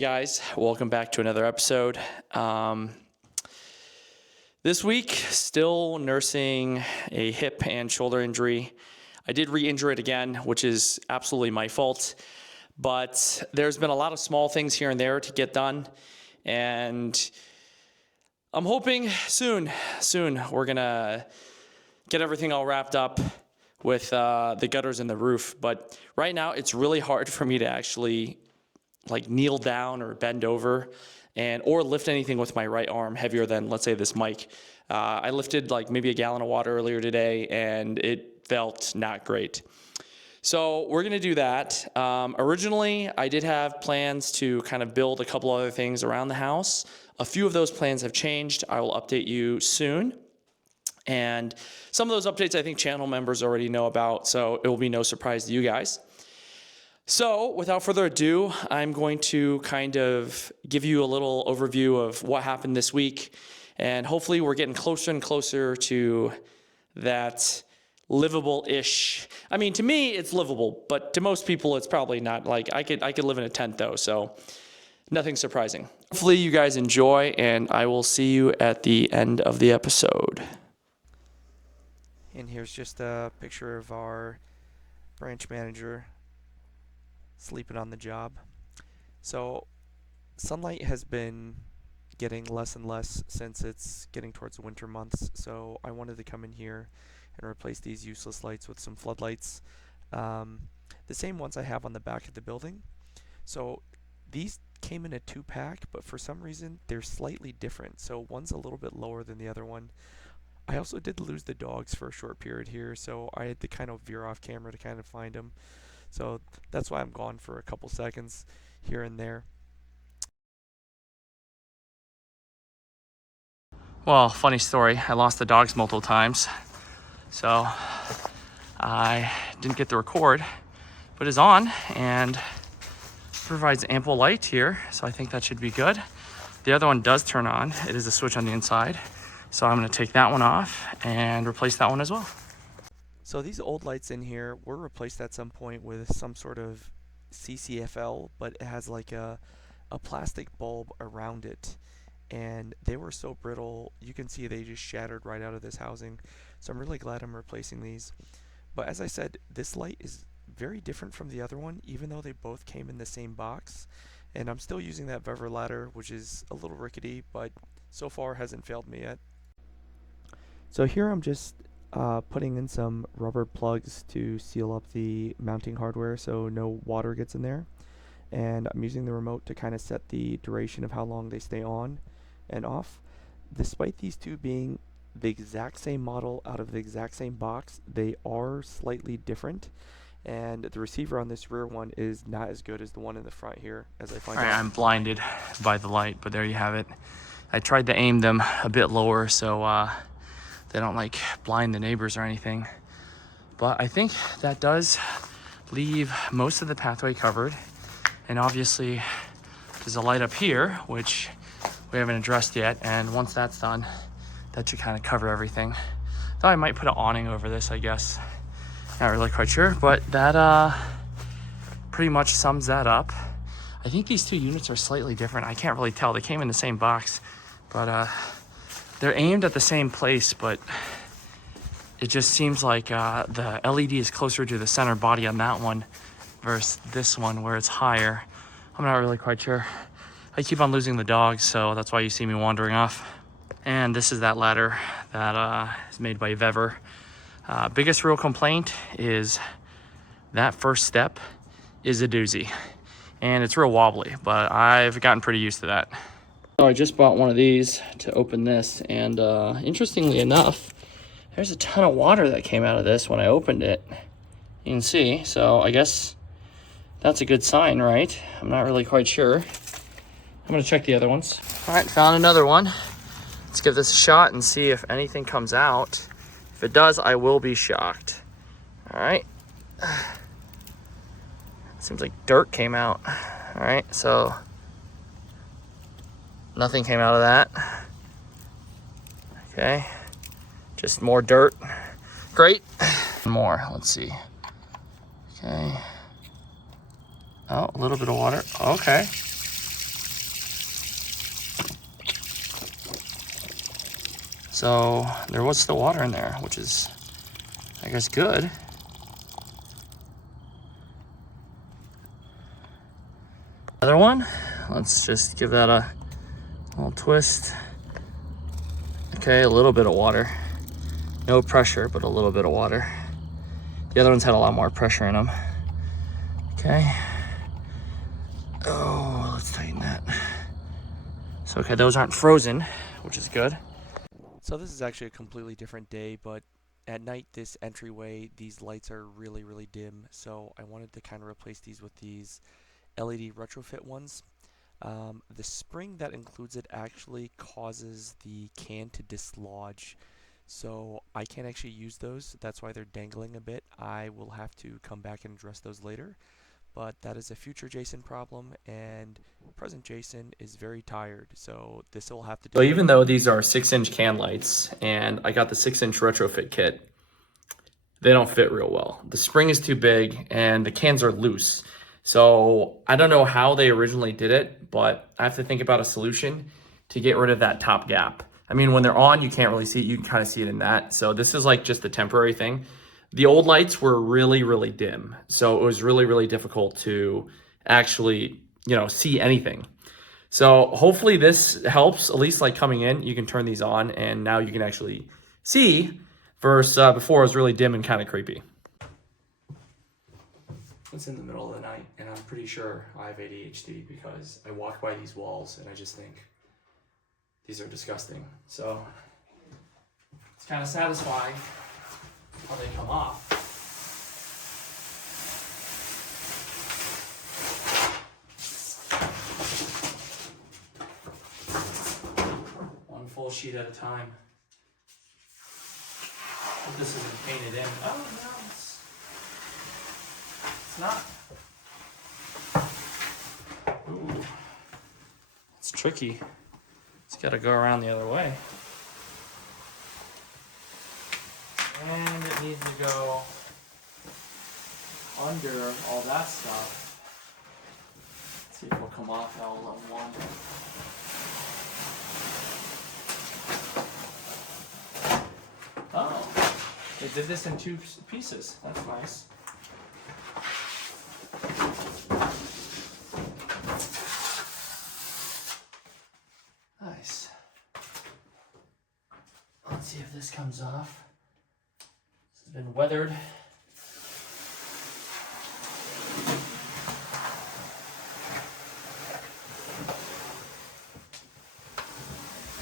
Guys, welcome back to another episode. This week, still nursing a hip and shoulder injury. I did re-injure it again, which is absolutely my fault, but there's been a lot of small things here and there to get done, and I'm hoping soon we're gonna get everything all wrapped up with the gutters and the roof. But right now, it's really hard for me to actually kneel down or bend over or lift anything with my right arm heavier than, let's say, this mic. I lifted maybe a gallon of water earlier today and it felt not great. So we're gonna do that. Originally, I did have plans to kind of build a couple other things around the house. A few of those plans have changed. I will update you soon. And some of those updates I think channel members already know about, so it will be no surprise to you guys. So without further ado, I'm going to kind of give you a little overview of what happened this week, and hopefully we're getting closer and closer to that livable-ish. I mean, to me, it's livable, but to most people, it's probably not. I could live in a tent though, so nothing surprising. Hopefully you guys enjoy, and I will see you at the end of the episode. And here's just a picture of our branch manager sleeping on the job. So sunlight has been getting less and less since it's getting towards the winter months, so I wanted to come in here and replace these useless lights with some floodlights, the same ones I have on the back of the building. So these came in a 2-pack, but for some reason they're slightly different, so one's a little bit lower than the other one. I also did lose the dogs for a short period here, so I had to kind of veer off camera to kind of find them. So that's why I'm gone for a couple seconds here and there. Well, funny story. I lost the dogs multiple times, so I didn't get to record, but it's on and provides ample light here, so I think that should be good. The other one does turn on. It is a switch on the inside, so I'm going to take that one off and replace that one as well. So these old lights in here were replaced at some point with some sort of CCFL, but it has like a plastic bulb around it, and they were so brittle you can see they just shattered right out of this housing. So I'm really glad I'm replacing these. But as I said, this light is very different from the other one, even though they both came in the same box, and I'm still using that Vever ladder, which is a little rickety, but so far hasn't failed me yet. So here I'm just putting in some rubber plugs to seal up the mounting hardware so no water gets in there, and I'm using the remote to kind of set the duration of how long they stay on and off. Despite these two being the exact same model out of the exact same box, they are slightly different, and the receiver on this rear one is not as good as the one in the front here, as I find out. I'm blinded by the light, but there you have it. I tried to aim them a bit lower so they don't blind the neighbors or anything. But I think that does leave most of the pathway covered. And obviously there's a light up here, which we haven't addressed yet. And once that's done, that should kind of cover everything. Though I might put an awning over this, I guess. Not really quite sure, but that pretty much sums that up. I think these two units are slightly different. I can't really tell. They came in the same box, but they're aimed at the same place, but it just seems like the LED is closer to the center body on that one versus this one where it's higher. I'm not really quite sure. I keep on losing the dogs, so that's why you see me wandering off. And this is that ladder that is made by Vever. Biggest real complaint is that first step is a doozy. And it's real wobbly, but I've gotten pretty used to that. So I just bought one of these to open this, and interestingly enough, there's a ton of water that came out of this when I opened it. You can see, so I guess that's a good sign, right? I'm not really quite sure. I'm gonna check the other ones. All right, found another one. Let's give this a shot and see if anything comes out. If it does, I will be shocked. All right. Seems like dirt came out. All right, so nothing came out of that. Okay, just more dirt. Great. More, let's see. Okay. Oh, a little bit of water. Okay. So there was still water in there, which is, I guess, good. Other one, let's just give that a little twist. Okay, a little bit of water. No pressure, but a little bit of water. The other ones had a lot more pressure in them. Okay. Oh, let's tighten that. So, okay, those aren't frozen, which is good. So this is actually a completely different day, but at night this entryway, these lights are really, really dim. So I wanted to kind of replace these with these LED retrofit ones. The spring that includes it actually causes the can to dislodge. So I can't actually use those. That's why they're dangling a bit. I will have to come back and address those later. But that is a future Jason problem, and present Jason is very tired. So this will have to do. So even though these are 6-inch can lights and I got the 6-inch retrofit kit, they don't fit real well. The spring is too big and the cans are loose. So I don't know how they originally did it, but I have to think about a solution to get rid of that top gap. I mean, when they're on, you can't really see it. You can kind of see it in that. So this is like just a temporary thing. The old lights were really, really dim. So it was really, really difficult to actually, see anything. So hopefully this helps, at least like coming in, you can turn these on and now you can actually see, versus before it was really dim and kind of creepy. It's in the middle of the night and I'm pretty sure I have ADHD because I walk by these walls and I just think these are disgusting. So it's kind of satisfying how they come off. One full sheet at a time. Hope this isn't painted in. Oh no, it's not. Ooh, it's tricky. It's got to go around the other way. And it needs to go under all that stuff. Let's see if it'll come off all in one. Oh, they did this in 2 pieces. That's nice. Nice. Let's see if this comes off. This has been weathered.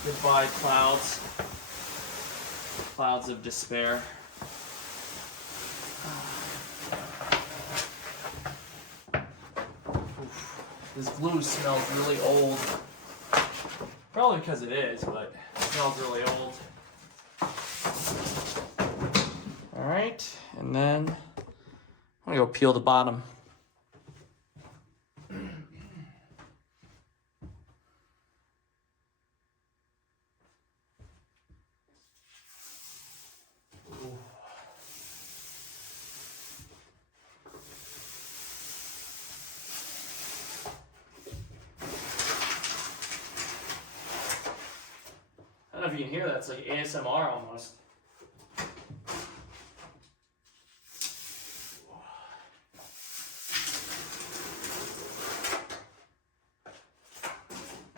Goodbye, clouds. Clouds of despair. Oof. This glue smells really old. Probably because it is, but it smells really old. Alright, and then I'm gonna go peel the bottom. I don't know if you can hear that, it's like ASMR almost.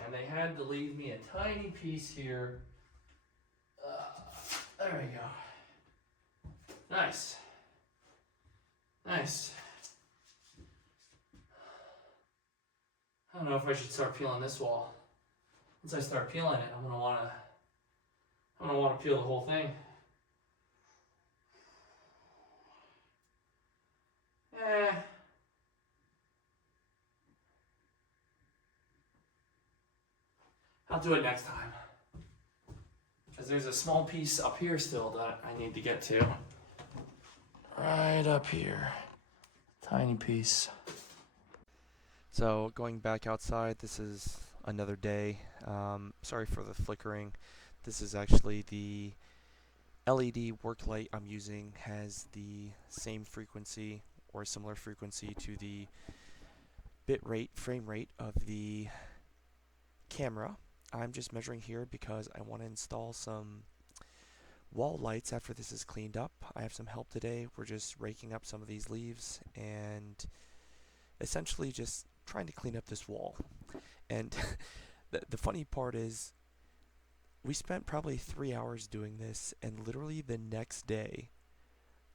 And they had to leave me a tiny piece here. There we go. Nice. Nice. I don't know if I should start peeling this wall. Once I start peeling it, I'm gonna wanna peel the whole thing. I'll do it next time. Because there's a small piece up here still that I need to get to. Right up here. Tiny piece. So going back outside, this is another day. Sorry for the flickering. This is actually the LED work light I'm using, has the same frequency or similar frequency to the bit rate, frame rate of the camera. I'm just measuring here because I want to install some wall lights after this is cleaned up. I have some help today. We're just raking up some of these leaves and essentially just trying to clean up this wall. And the funny part is, we spent probably 3 hours doing this, and literally the next day,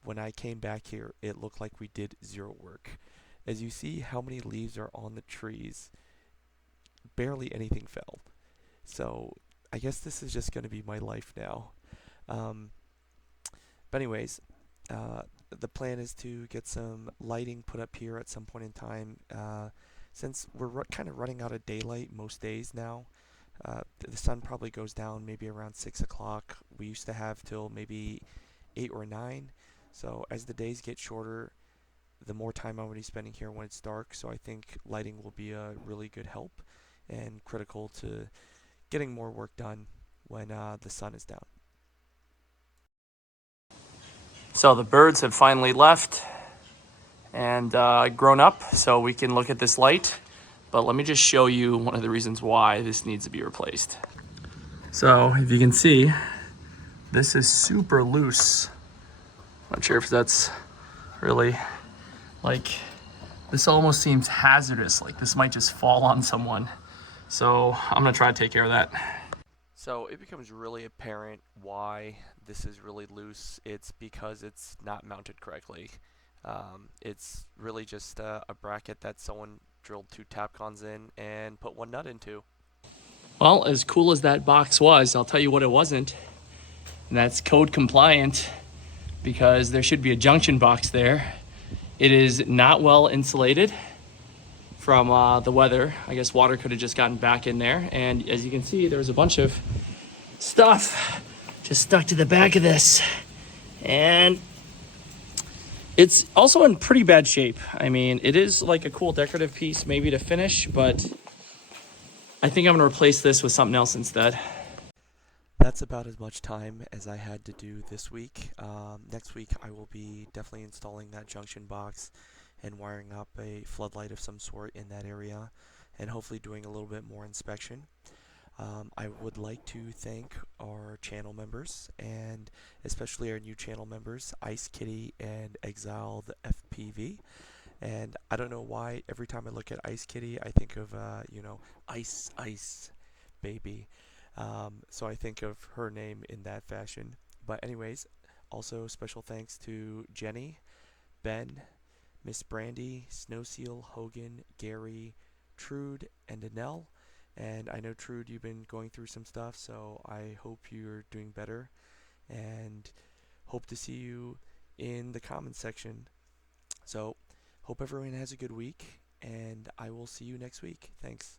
when I came back here, it looked like we did zero work. As you see how many leaves are on the trees, barely anything fell. So I guess this is just going to be my life now. Um, but anyways, uh, the plan is to get some lighting put up here at some point in time. Since we're kind of running out of daylight most days now, the sun probably goes down maybe around 6 o'clock. We used to have till maybe 8 or 9. So as the days get shorter, the more time I'm going to be spending here when it's dark. So I think lighting will be a really good help and critical to getting more work done when the sun is down. So the birds have finally left and grown up, so we can look at this light. But let me just show you one of the reasons why this needs to be replaced. So if you can see, this is super loose. Not sure if that's really, like, this almost seems hazardous. Like this might just fall on someone. So I'm gonna try to take care of that. So it becomes really apparent why this is really loose. It's because it's not mounted correctly. It's really just a bracket that someone drilled 2 Tapcons in and put one nut into. Well, as cool as that box was, I'll tell you what it wasn't. And that's code compliant, because there should be a junction box there. It is not well insulated from the weather. I guess water could have just gotten back in there. And as you can see, there was a bunch of stuff just stuck to the back of this. And it's also in pretty bad shape. I mean, it is like a cool decorative piece maybe to finish, but I think I'm gonna replace this with something else instead. That's about as much time as I had to do this week. Next week, I will be definitely installing that junction box and wiring up a floodlight of some sort in that area, and hopefully doing a little bit more inspection. I would like to thank our channel members, and especially our new channel members, Ice Kitty and Exiled FPV. And I don't know why every time I look at Ice Kitty, I think of, Ice Ice Baby. So I think of her name in that fashion. But anyways, also special thanks to Jenny, Ben, Miss Brandy, Snowseal, Hogan, Gary, Trude, and Anel. And I know, Trude, you've been going through some stuff, so I hope you're doing better, and hope to see you in the comments section. So, hope everyone has a good week, and I will see you next week. Thanks.